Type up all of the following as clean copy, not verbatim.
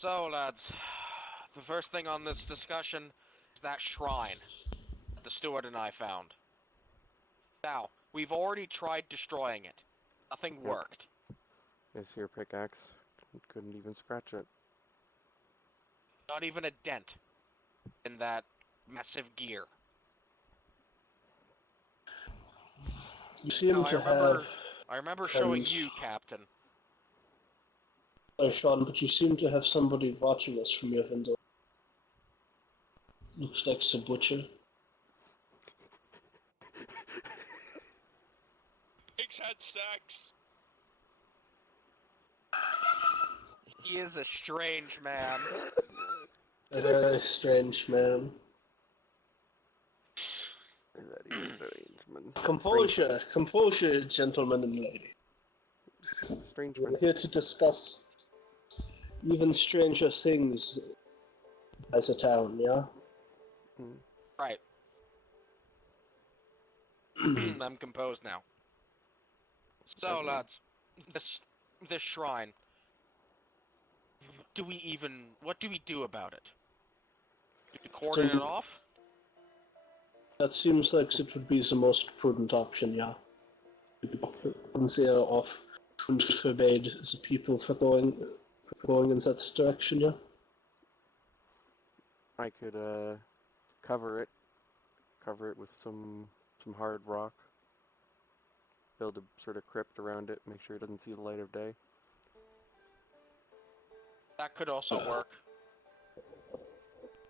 So, lads, the first thing on this discussion is that shrine that the steward and I found. Now, we've already tried destroying it. Nothing worked. This here pickaxe couldn't even scratch it. Not even a dent in that massive gear. You seem Now, to have... I remember showing you, Captain. Sorry, Sean, but you seem to have somebody watching us from your window. Looks like it's a butcher. Pigs had sex! He is a strange man. A very strange man. That is strange, man. Composure, gentlemen and ladies. Strange We're man. here to discuss even stranger things as a town, yeah? Right. I'm composed now. So, lads, this shrine. What do we do about it? Do we cordon it off? That seems like it would be the most prudent option, yeah. Once they are off, and forbade the people from going in that direction, yeah? I could cover it with some hard rock, build a sort of crypt around it, make sure it doesn't see the light of day. That could also work.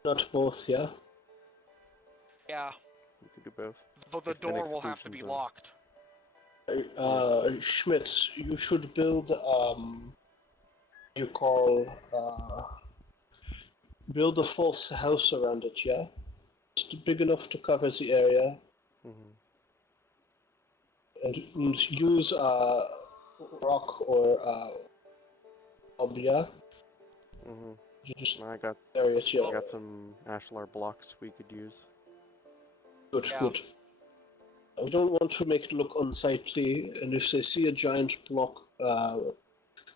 Not both, yeah? Yeah, You could do both. though the It's an door will have to be exclusion zone. locked. Schmidt, you should build, build a false house around it, yeah? Just big enough to cover the area. Mm-hmm. And use, rock or, obia. Mm-hmm. Just I got areas, yeah. some ashlar blocks we could use. Good, Yeah. good. We don't want to make it look unsightly, and if they see a giant block,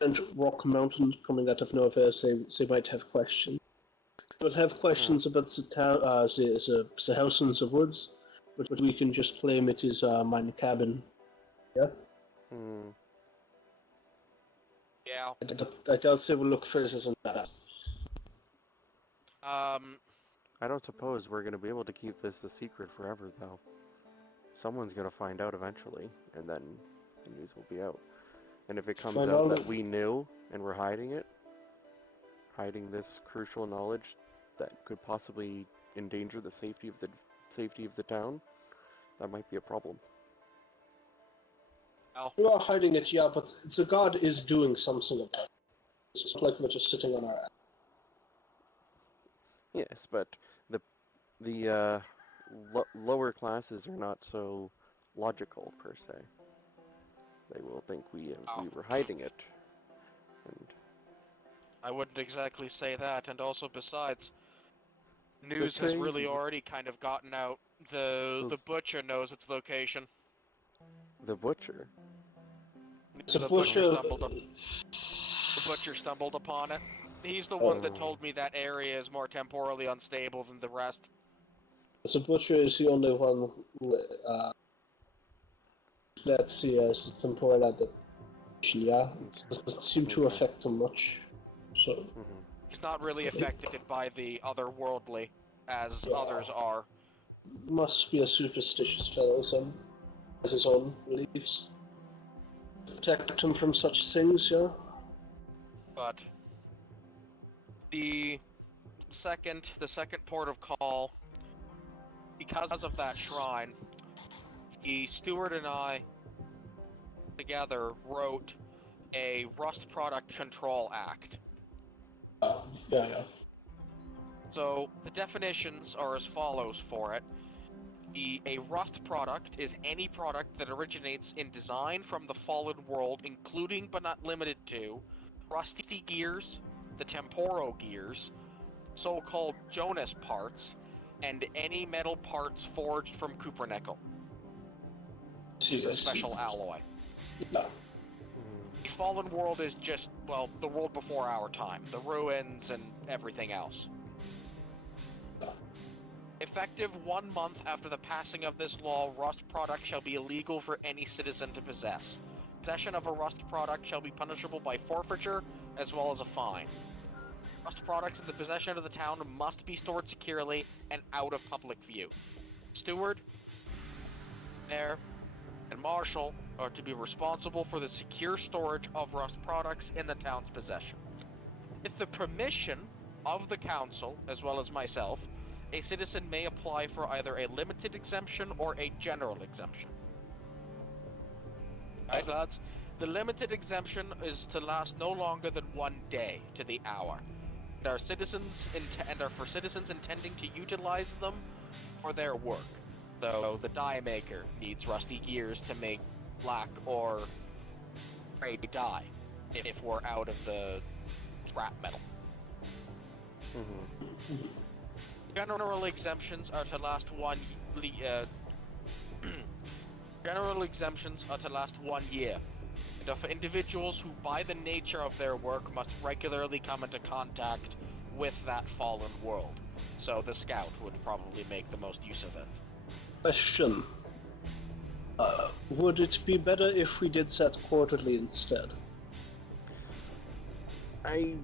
and rock mountain coming out of nowhere, they might have questions. They would have questions about the town, the house in the woods, but we can just claim it is mine cabin. Yeah? Hmm. Yeah. I doubt they will look further than that. I don't suppose we're gonna be able to keep this a secret forever, though. Someone's gonna find out eventually, and then the news will be out. And if it comes Find out out. that we knew and we're hiding this crucial knowledge that could possibly endanger the safety of the town, that might be a problem. We are hiding it, yeah, but the god is doing something about it. It's not like we're just sitting on our ass. Yes, but the lower classes are not so logical per se. They will think we were hiding it, and I wouldn't exactly say that, and also besides, news They're has really crazy. already kind of gotten out. The butcher knows its location. the butcher. The butcher- The butcher stumbled upon it. He's the one that told me that area is more temporally unstable than the rest. The butcher is the only one who let's see as the temporal adaptation, yeah? It doesn't seem to affect him much. So He's not really affected by the otherworldly, as Yeah. others are. must be a superstitious fellow, some has his own beliefs. Protect him from such things, yeah? But the second port of call, because of that shrine, the steward and I together wrote a Rust Product Control Act. Yeah. So the definitions are as follows for it. A rust product is any product that originates in design from the fallen world, including but not limited to rusty gears, the Temporo gears, so-called Jonas parts, and any metal parts forged from cupronickel. See It's a this. special alloy. Yeah. The fallen world is just, well, the world before our time. The ruins and everything else. Effective 1 month after the passing of this law, rust product shall be illegal for any citizen to possess. Possession of a rust product shall be punishable by forfeiture, as well as a fine. Rust products in the possession of the town must be stored securely and out of public view. Steward, mayor, and marshal are to be responsible for the secure storage of rust products in the town's possession. With the permission of the council, as well as myself, a citizen may apply for either a limited exemption or a general exemption. Right, lads? The limited exemption is to last no longer than 1 day to the hour. And are for citizens intending to utilize them for their work. So the dye maker needs rusty gears to make black or gray dye if we're out of the scrap metal. Mm-hmm. General exemptions are to last General exemptions are to last 1 year, and are for individuals who, by the nature of their work, must regularly come into contact with that fallen world. So the scout would probably make the most use of it. Question. Would it be better if we did that quarterly instead? I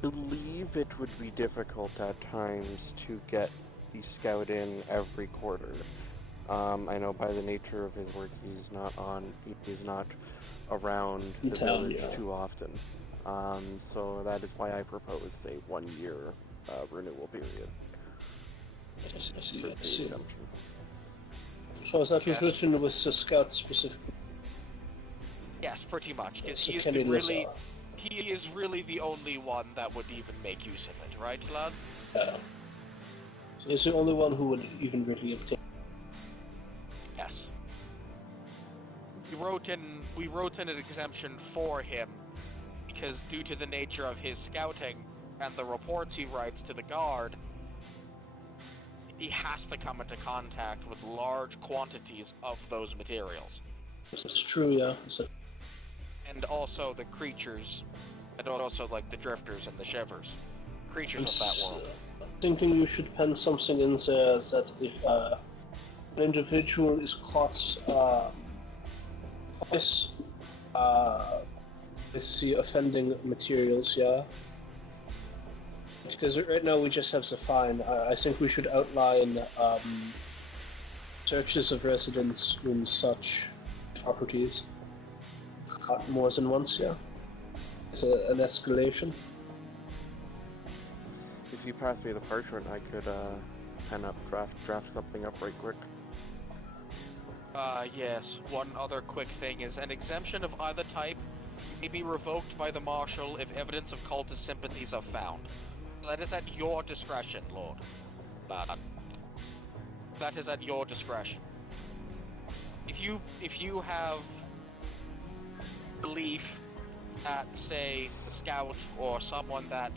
believe it would be difficult at times to get the scout in every quarter. I know by the nature of his work, he's not around the village too often. So that is why I proposed a 1 year renewal period. I see. for the exemption. So that was written with the scout specifically. Yes, pretty much. 'Cause So he is Kenny really, Lissa. he is really the only one that would even make use of it, right, lad? So he's the only one who would even really obtain. Yes. We wrote in an exemption for him because due to the nature of his scouting and the reports he writes to the guard, he has to come into contact with large quantities of those materials. It's true, yeah. So, And also the creatures, and also like the drifters and the shivers. Creatures of that world. thinking you should pen something in there that if an individual is caught with the offending materials, yeah. Because right now we just have the fine. I think we should outline searches of residents in such properties. Caught more than once, yeah. It's an escalation. If you pass me the parchment, I could pen up, draft something up right quick. Yes. One other quick thing is an exemption of either type may be revoked by the marshal if evidence of cultist sympathies are found. That is at your discretion, Lord. That is at your discretion. If you have belief that, say, the scout or someone that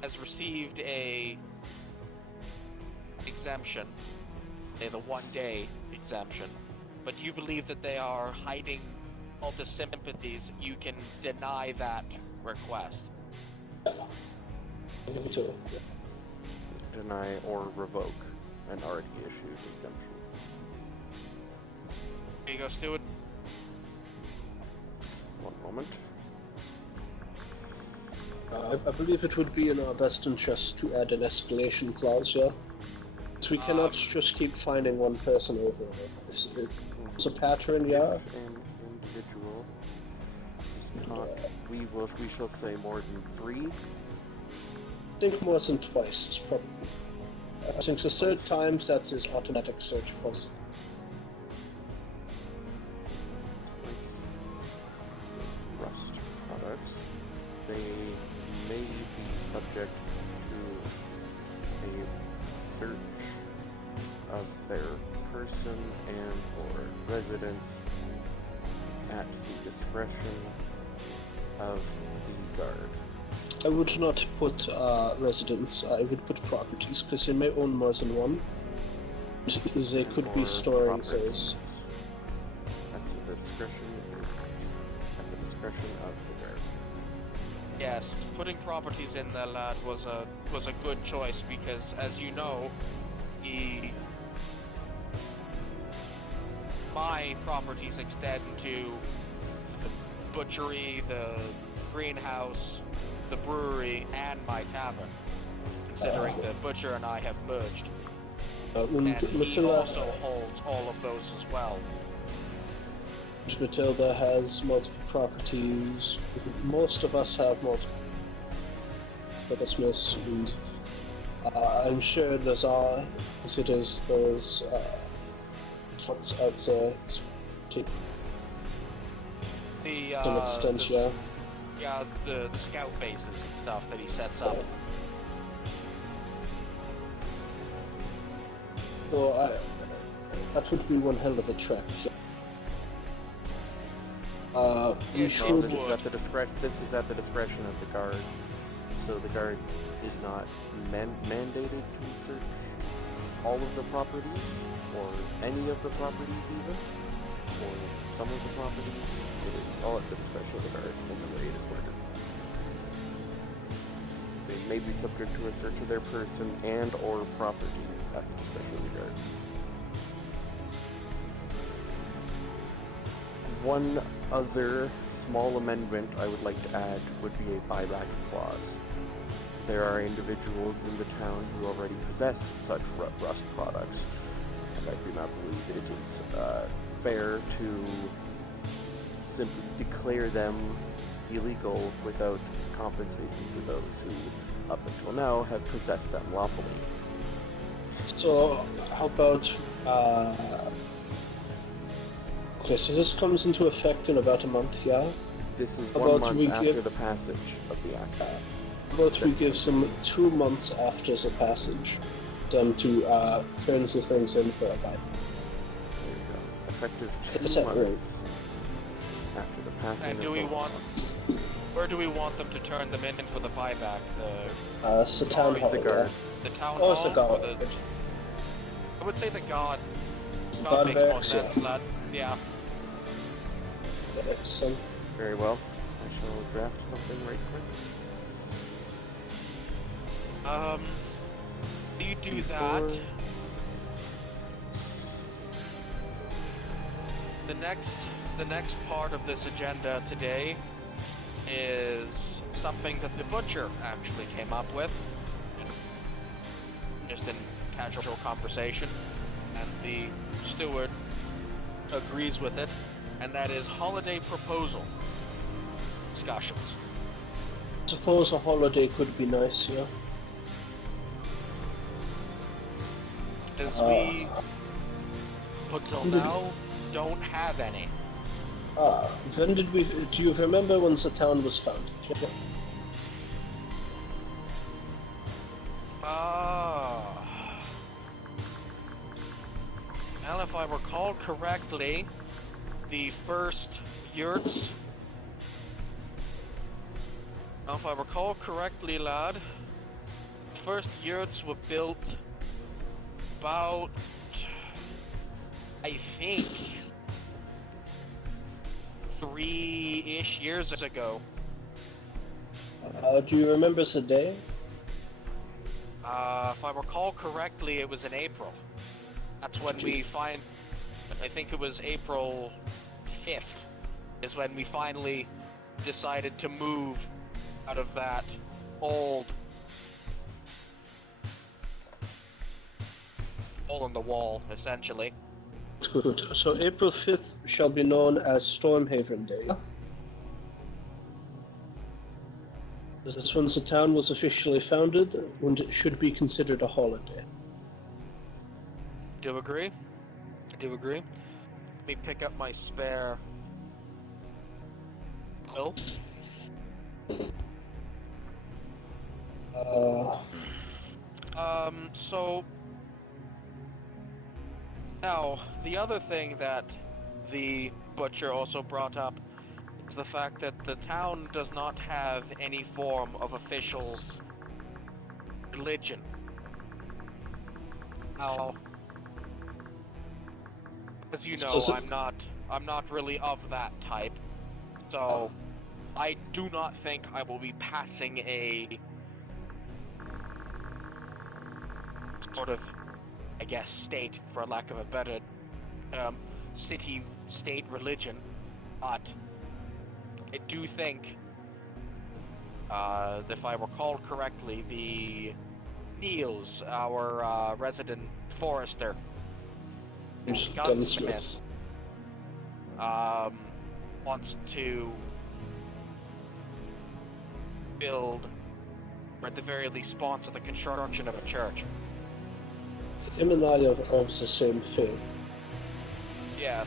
has received a exemption, say the 1 day exemption, but you believe that they are hiding all the sympathies, you can deny that request. Deny or revoke an already issued exemption. Here you go, Steward. One moment. I believe it would be in our best interest to add an escalation clause, yeah? So we cannot just keep finding one person over. It's a pattern, yeah? If an individual is not, we shall say more than 3. I think more than twice, it's probably. I think the third time that is automatic search for us. Rust products, they may be subject to a search of their person and or residence at the discretion of the guard. I would not put residents, I would put properties, because they may own more than one. They could be Or storing property. those. That's the discretion of the guard. Yes, putting properties in there, lad, was a good choice because, as you know, my properties extend to the butchery, the greenhouse, the brewery, and my tavern. Considering the butcher and I have merged, and he also holds all of those as well. Matilda has multiple properties. Most of us have multiple blacksmiths, and I'm sure there's considers those what's outside to an extent, yeah. Yeah, the scout bases and stuff that he sets up. So that would be one hell of a trek. You Yes, should. This is at the discretion of the guard. So the guard is not mandated to search all of the properties, or any of the properties even, or some of the properties. It is all at the discretion of the guard in the way it is worded. They may be subject to a search of their person and or properties at the discretion of the guard. One other small amendment I would like to add would be a buyback clause. There are individuals in the town who already possess such Rust products, and I do not believe it is fair to simply declare them illegal without compensation for those who, up until now, have possessed them lawfully. So, how about okay, so this comes into effect in about a month, yeah? This is How 1 about month we after give- the passage of the act. How about we give some 2 months after the passage them to turn the things in for a bite? There you go. Effective That's 2 it, right. months after the passing And of do we the want? law. Where do we want them to turn them in for the buyback? It's the town Sorry, hall, the guard. The town Oh, hall? it's the guard. Or I would say the god. God God makes more barracks, yeah. sense, lad. Yeah. Excellent. Very well. I shall draft something right quick. You do that. Before- The next part of this agenda today is something that the butcher actually came up with, just in casual conversation, and the steward agrees with it, and that is holiday proposal discussions. Suppose a holiday could be nice, yeah? As we, up till when did- now, don't have any. When did we... Do you remember when the town was founded? Yeah. Well, if I recall correctly, the first yurts... Now, if I recall correctly, lad, the first yurts were built about... I think... 3-ish years ago. Do you remember the day? If I recall correctly, it was in April. That's when we I think it was April 5th, is when we finally decided to move out of that old hole in the wall, essentially. Good. So April 5th shall be known as Stormhaven Day. That's when the town was officially founded, and it should be considered a holiday. Do agree? I do agree. Let me pick up my spare quill. So now the other thing that the butcher also brought up is the fact that the town does not have any form of official religion. Now, as you know, So- I'm not really of that type. So I do not think I will be passing a sort of, I guess, state, for lack of a better city-state religion, but I do think, if I recall correctly, the Niels, our resident forester, gunsmith, wants to build, or at the very least sponsor the construction of a church. Him and I are of the same faith. Yes.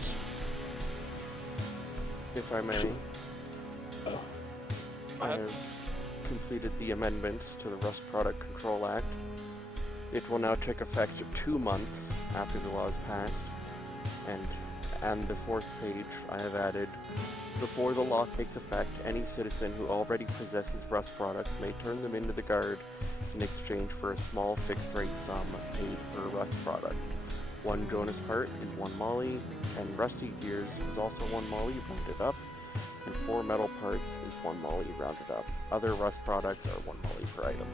If I may, Oh. I have completed the amendments to the Rust Product Control Act. It will now take effect 2 months after the law is passed, and the 4th page I have added, before the law takes effect, any citizen who already possesses Rust products may turn them into the Guard in exchange for a small fixed-rate sum paid per Rust product. 1 Jonas Heart is 1 Molly, and Rusty Gears is also 1 Molly rounded up, and 4 Metal Parts is 1 Molly rounded up. Other Rust products are 1 Molly per item.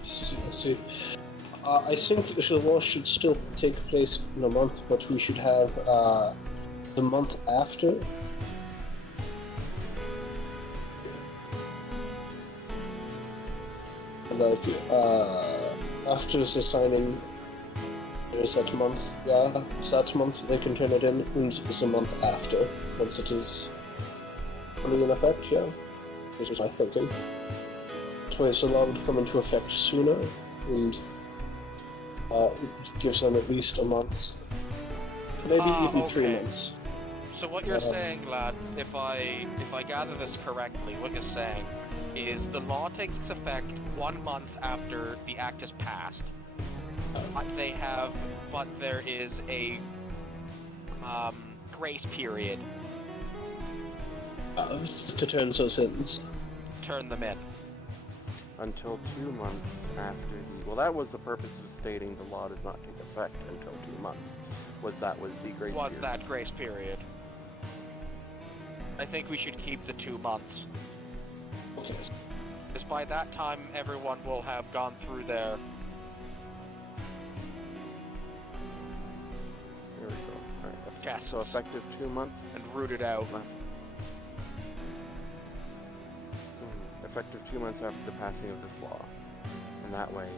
I see. I think the law should still take place in a month, but we should have the month after. Like, after the signing, there's that month, that month they can turn it in, and it's a month after, once it is fully in effect, This is my thinking. So it's allowed to come into effect sooner, and it gives them at least a month. Maybe even 3 okay. months. So what you're saying, lad, if I gather this correctly, what you're saying is the law takes effect 1 month after the act is passed. But there is a grace period To turn those ins. turn them in. Until 2 months after the... Well, that was the purpose of stating the law does not take effect until 2 months. Was the grace Was period. that grace period? I think we should keep the 2 months. Okay. Because by that time, everyone will have gone through their... There we go. Alright, Tests. so effective 2 months. and rooted out. Effective 2 months after the passing of this law. And that way,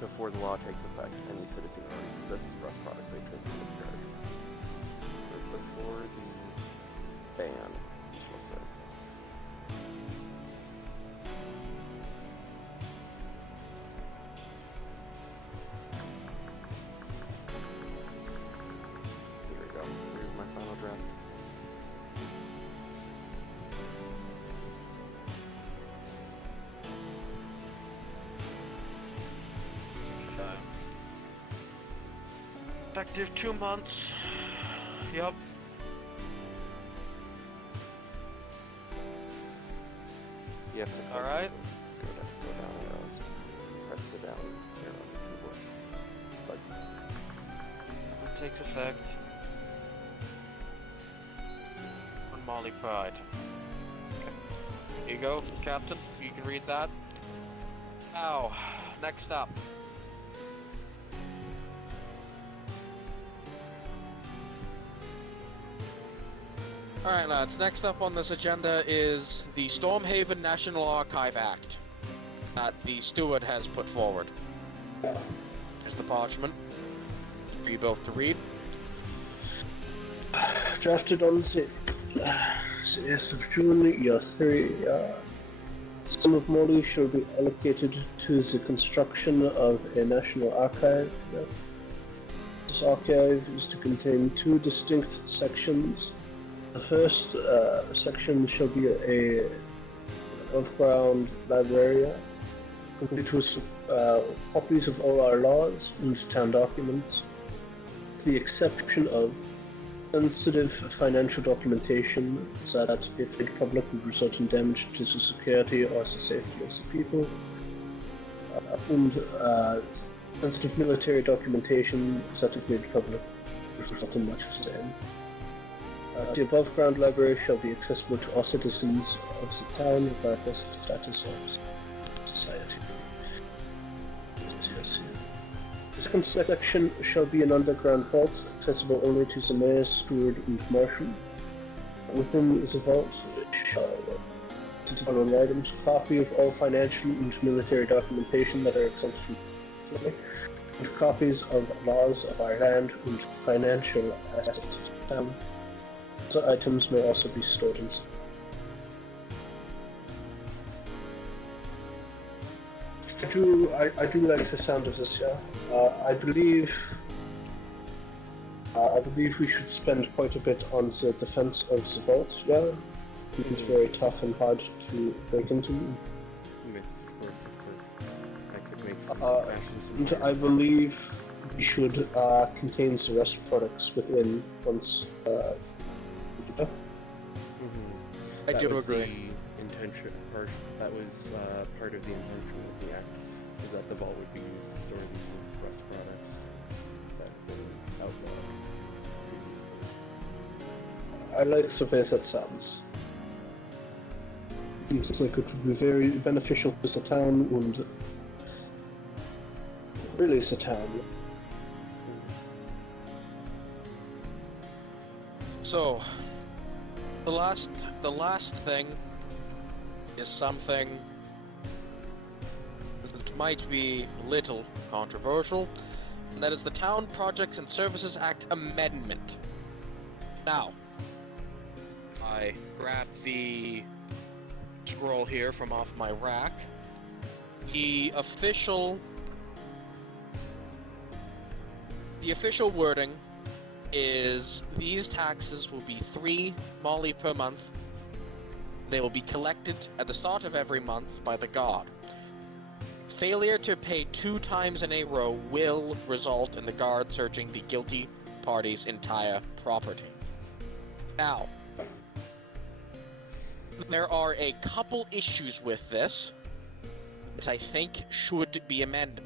before the law takes effect, any citizen who already possesses Rust products may turn to the Guard. Before the ban, we'll say. Here we go. Here's my final draft. Effective 2 months. Yup. You have to Alright. go down arrows. Press the down arrow on the keyboard. But It takes effect. 1 Molly Pride. Okay. Here you go, Captain. You can read that. Now, next up. Alright lads, next up on this agenda is the Stormhaven National Archive Act that the steward has put forward. Here's the parchment for you both to read. Drafted on the 6th of June, year 3. Sum of money shall be allocated to the construction of a national archive. This archive is to contain 2 distinct sections. The first section shall be a above-ground library, complete with copies of all our laws and town documents, with the exception of sensitive financial documentation that, if made public, would result in damage to the security or the safety of the people, and sensitive military documentation that, if made public, would result in much of the same. The above-ground library shall be accessible to all citizens of the town, regardless of the status of society. The second section shall be an underground vault, accessible only to the mayor, steward, and marshal. Within the vault shall be the following items: copy of all financial and military documentation that are exempt from and copies of laws of our land and financial assets of the town. Other items may also be stored in. I do like the sound of this. Yeah, I believe we should spend quite a bit on the defense of the vault. Yeah, it's very tough and hard to break into. Yes, of course. I could make some fashions. And I believe we should contain the rest products within once. I do was agree. The intention part. That was part of the intention of the act, is that the vault would be used to store the Rust products that were outlawed previously. I like the way that sounds. Seems like it would be very beneficial to the town and really the town. So, the last thing is something that might be a little controversial, and that is the Town Projects and Services Act Amendment. Now, I grab the scroll here from off my rack. The official wording is these taxes will be 3 molly per month. They will be collected at the start of every month by the guard. Failure to pay 2 times in a row will result in the guard searching the guilty party's entire property. Now, there are a couple issues with this that I think should be amended.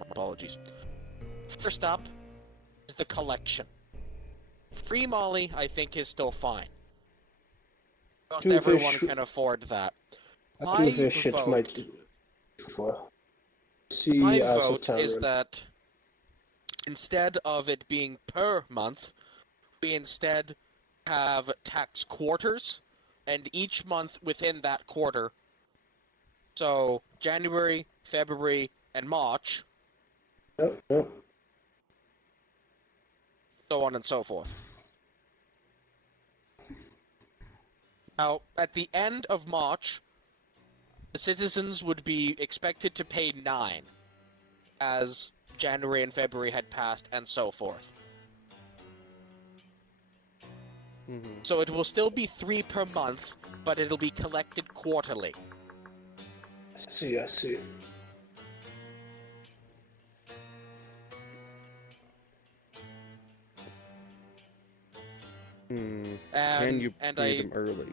Apologies. First up is the collection. 3 molly, I think, is still fine. Most everyone can afford that. I think it might do for. My vote is that instead of it being per month, we instead have tax quarters, and each month within that quarter, so January, February, and March, Yep. so on and so forth. Now, at the end of March, the citizens would be expected to pay 9, as January and February had passed, and so forth. So it will still be 3 per month, but it'll be collected quarterly. I see. Can you pay them early?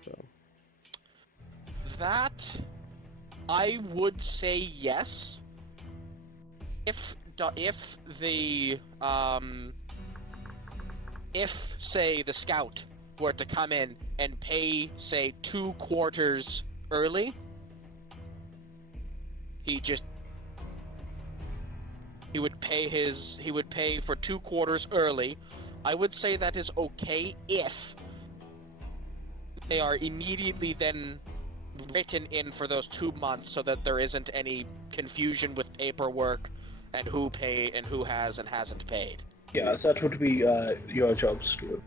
So. That, I would say yes. If say the scout were to come in and pay, say, 2 quarters early, he would pay for 2 quarters early. I would say that is okay if they are immediately then written in for those 2 months, so that there isn't any confusion with paperwork and who has and hasn't paid. Yeah, that would be your job, Stuart.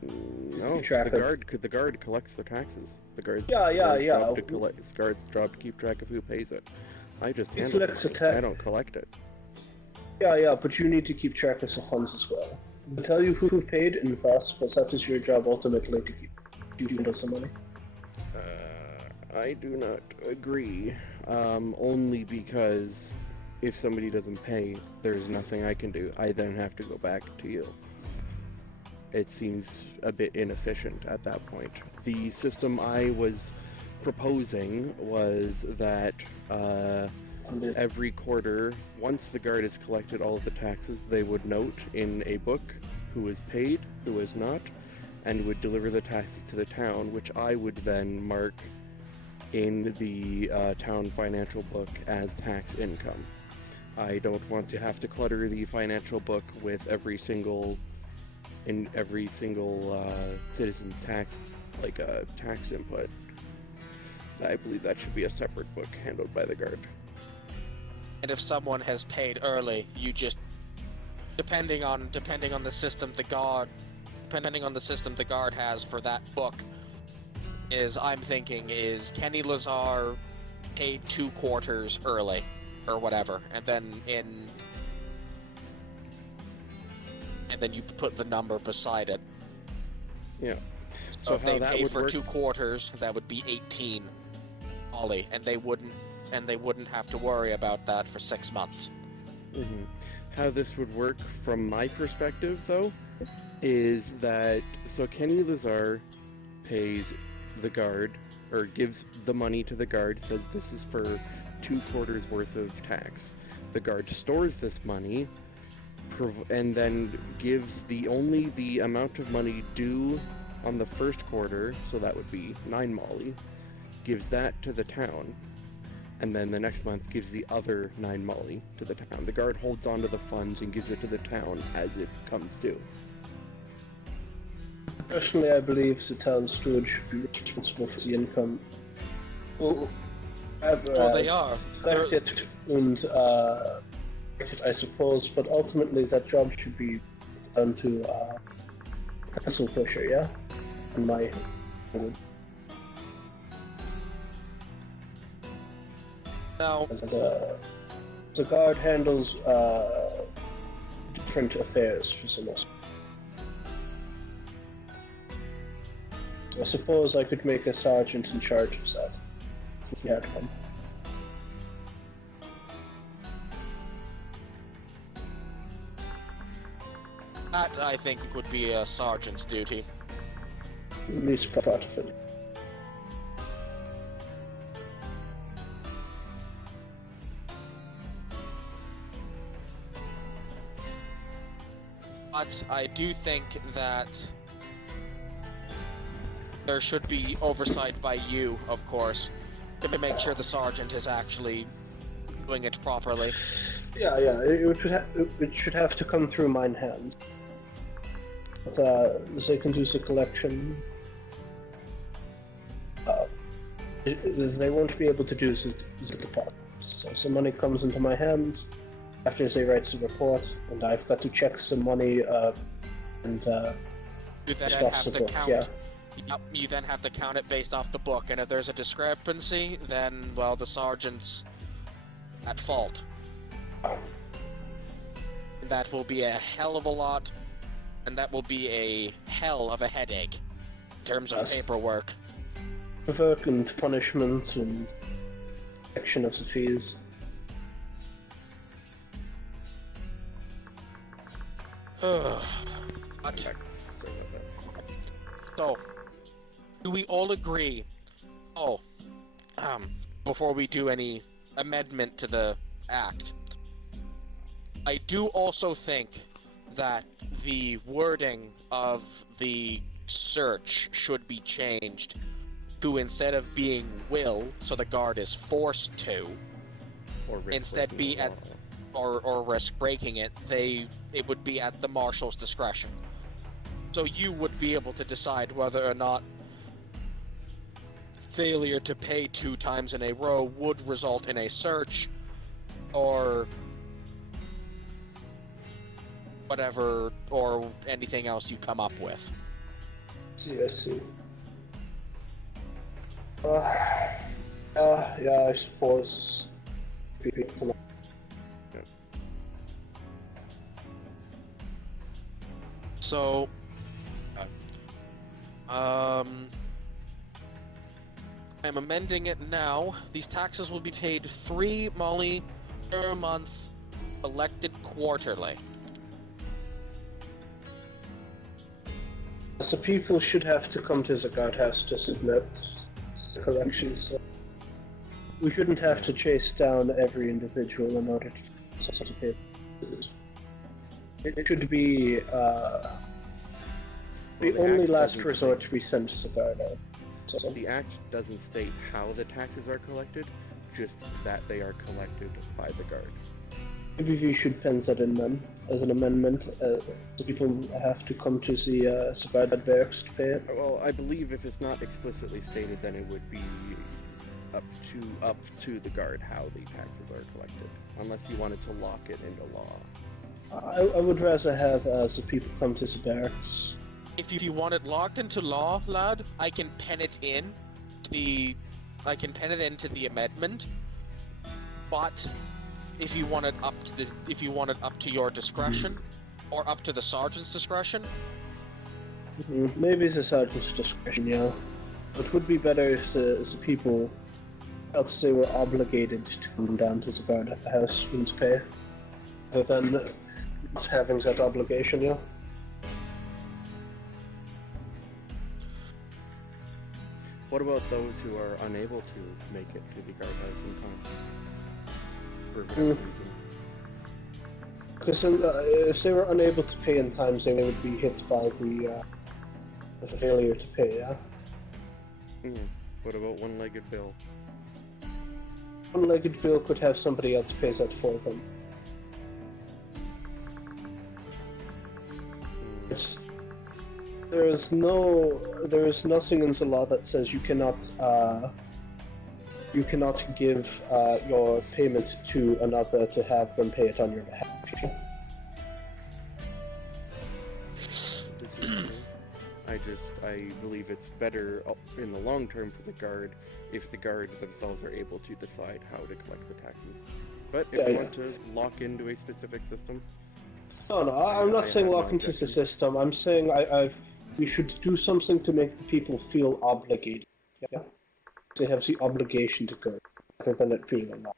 No, the guard collects the taxes. The guard's job to keep track of who pays it. I just handle it. I don't collect it. Yeah, but you need to keep track of the funds as well. I'll tell you who paid and thus, but that is your job ultimately to keep you some money. I do not agree. Only because if somebody doesn't pay, there's nothing I can do. I then have to go back to you. It seems a bit inefficient at that point. The system I was proposing was that every quarter, once the guard has collected all of the taxes, they would note in a book who is paid, who is not, and would deliver the taxes to the town, which I would then mark in the town financial book as tax income. I don't want to have to clutter the financial book with every single citizen's tax, like tax input. I believe that should be a separate book handled by the guard. And if someone has paid early, you just, depending on the system the guard has for that book, I'm thinking Kenny Lazar paid 2 quarters early, or whatever, and then you put the number beside it. Yeah. So if they pay for work... 2 quarters, that would be 18 Ollie, and they wouldn't have to worry about that for 6 months. Mm-hmm. How this would work from my perspective, though, is that Kenny Lazar pays the guard, or gives the money to the guard, says this is for 2 quarters worth of tax. The guard stores this money, and then gives only the amount of money due on the first quarter, so that would be 9 Molly, gives that to the town, and then the next month gives the other 9 Molly to the town. The guard holds onto the funds and gives it to the town as it comes due. Personally, I believe the town steward should be responsible for the income. Well, They are. And I suppose, but ultimately that job should be done to Castle Pusher, yeah? In my opinion. Now, The guard handles different affairs for some of us. I suppose I could make a sergeant in charge of that if we had one. that I think would be a sergeant's duty. At least part of it. But I do think that there should be oversight by you, of course, to make sure the sergeant is actually doing it properly. Yeah, it should have to come through mine hands. But they can do the collection. They won't be able to do the deposit. So some money comes into my hands after they write the report, and I've got to check some money and You then stuff have the to book. count. Yeah. Yep, you then have to count it based off the book, and if there's a discrepancy, then, well, the sergeant's at fault. That will be a hell of a lot, and that will be a hell of a headache in terms of Yes. paperwork. Work and punishment and action of the fees. But, so, do we all agree? Before we do any amendment to the act, I do also think that the wording of the search should be changed to, instead of being will, so the guard is forced to, Or risk instead breaking be the at law. or risk breaking it, it would be at the marshal's discretion. So you would be able to decide whether or not failure to pay 2 times in a row would result in a search, or whatever, or anything else you come up with. I see. Yeah, I suppose. So, I'm amending it now. These taxes will be paid 3 Molly per month, elected quarterly. So people should have to come to the guardhouse to submit the collections. We shouldn't have to chase down every individual in order to pay. It should be the the only Act last doesn't resort state- to be sent to Sagarda. So, The Act doesn't state how the taxes are collected, just that they are collected by the Guard. maybe we should pen that in then as an amendment. So people have to come to the Sagarda barracks to pay it. Well, I believe if it's not explicitly stated, then it would be up to the Guard how the taxes are collected, unless you wanted to lock it into law. I would rather have the people come to the barracks. If you want it locked into law, lad, I can pen it in into the amendment. But if you want it up to your discretion, or up to the sergeant's discretion, Maybe the sergeant's discretion, yeah. It would be better if the people felt they were obligated to come down to the guard house and pay, rather than not having that obligation, yeah. What about those who are unable to make it to the guardhouse in time? For whatever reason. Because if they were unable to pay in time, they would be hit by the failure to pay, yeah? What about one-legged Bill? One-legged Bill could have somebody else pay that for them. There is nothing in the law that says you cannot give your payment to another to have them pay it on your behalf. I believe it's better in the long term for the Guard if the Guard themselves are able to decide how to collect the taxes. But if you want to lock into a specific system... No, I'm not saying have no lock into the objections. system. I'm saying we should do something to make the people feel obligated. Yeah, they have the obligation to go, rather than it being a law.